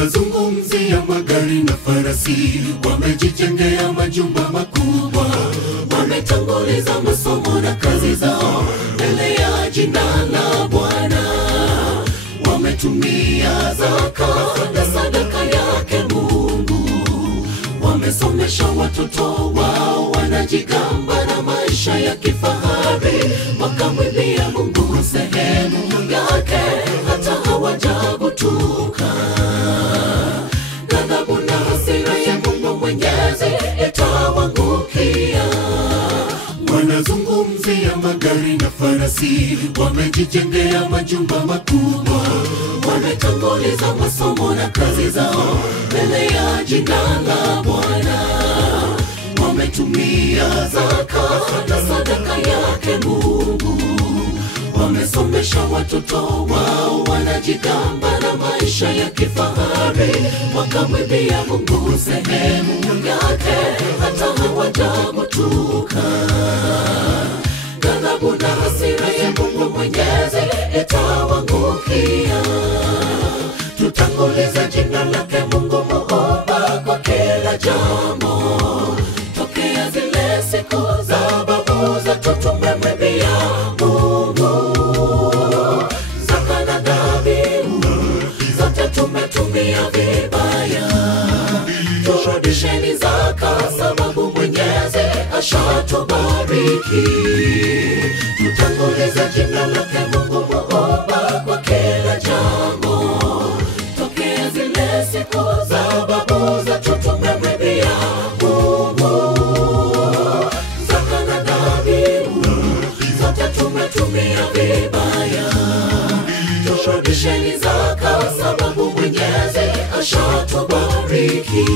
Wanazungumzia magari na farasi, wamejijengea majumba makubwa, wametanguliza masomo na kazi zao mbele ya jina la Bwana. Wametumia zaka na sadaka yake Mungu, wamesomesha watoto wao, wanajigamba na maisha ya kifahari, wakamwimbia Mungu sehemu yake hata hawajagutuka. Ghadhabu na hasira ya Mungu Mwenyezi itawaangukia. Wanazungumzia magari na farasi, wamejijengea majumba makubwa, wametanguliza masomo na kazi zao mbele ya jina la Bwana. Wametumia zaka na sadaka yake Mungu, wamesomesha watoto wao, wanajigamba na maisha ya kifahari, wakamwimbia Mungu sehemu yake hata hawajagutuka. Ghadhabu na hasira ya Mungu Mwenyezi itawaangukia. Tutanguliza jina lake Mungu Muumba kwa kila jambo. Tokea zile siku za babu zetu tumemwimbia Mungu. Zaka na dhabihu zote tumetumia vibaya. Turudisheni zaka sababu Mwenyezi ashatubariki. Tutanguliza jina lake Mungu Muumba kwa kila jambo. Tokea zile siku za babu zetu tumemwimbia Mungu. Zaka na dhabihu zote tumetumia vibaya. Turudisheni zaka sababu Mwenyezi ashatubariki.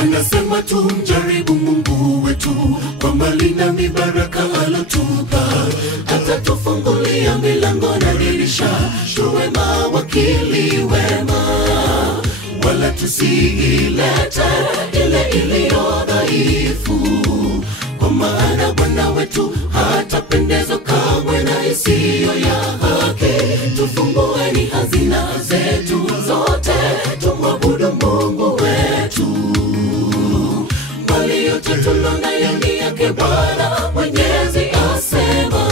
Anasema tumjaribu Mungu wetu kwa mali na mibaraka alotupa, atatufungulia milango na dirisha, tuwe mawakili wema, wala tusiilete ile iliyo dhaifu, kwa maana Bwana wetu hatapendezwa kamwe na isiyo ya haki. Tufungueni hazina zetu zote, tumwabudu Mungu wetu. Mali yote tulonayo ni yake Bwana Mwenyezi asema.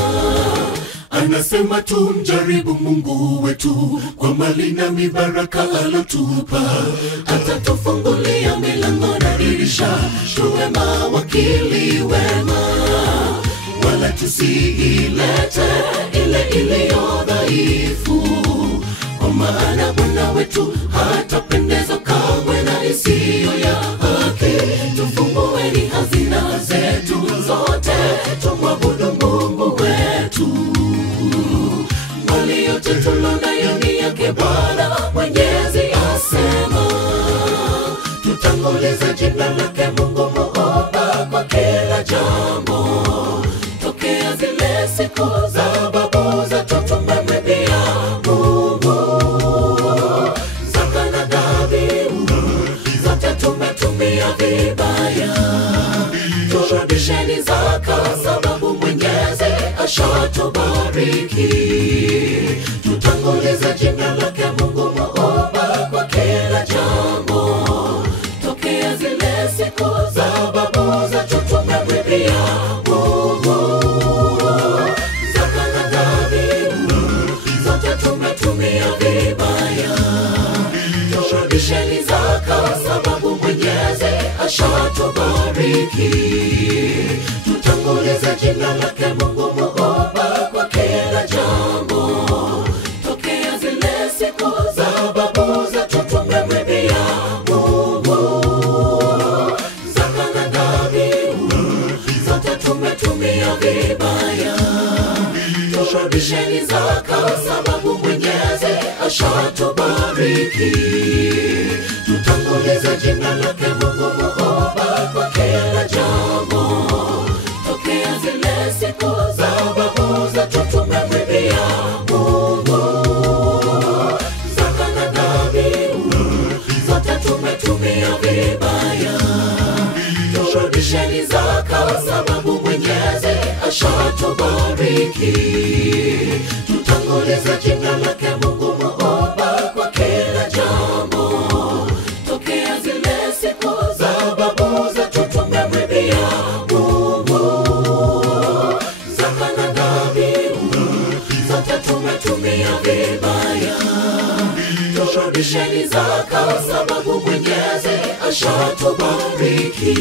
Anasema tumjaribu Mungu wetu kwa mali na mibaraka alotupa, atatufungulia milango na dirisha, tuwe mawakili wema, wala tusiilete ile iliyo dhaifu, kwa maana Bwana wetu hatapendezwa kamwe na isiyo ya haki. Tufungueni hazina zetu zote, tumwabudu Mungu wetu. Mali yote tulonayo ni yake Bwana Mwenyezi asema. Tutanguliza jina lake Mungu Muumba kwa kila jambo. Tokea zile siku za babu zetu tumemwimbia Mungu. Zaka na dhabihu zote tumetumia vibaya. Turudisheni zaka sababu Mwenyezi ashatubariki. Tutanguliza jina lake Mungu Muumba kwa kila jambo. Tokea zile siku za babu zetu tumemwimbia Mungu. Zaka na dhabihu zote tumetumia vibaya. Turudisheni zaka sababu Mwenyezi ashatubariki. Tutanguliza jina lake Mungu Muumba kwa kila jambo. Tokea zile siku za babu zetu tumemwimbia Mungu. Zaka na dhabihu zote tumetumia vibaya. Turudisheni turudisheni zaka, sababu Mwenyezi ashatubariki. Tutangulize jina lake Mungu Muumba kwa kila jambo. Tokea zile siku za babu zetu tumemwimbia Mungu. Zaka na dhabihu zote tumetumia vibaya. Turudisheni zaka, sababu Mwenyezi ashatubariki. Tutangulize jina lake Mungu Muumba kwa kila jambo. Tokea zile siku za babu zetu tumemwimbia Mungu. Zaka na dhabihu zote tumetumia vibaya. Turudisheni zaka, sababu Mwenyezi ashatubariki.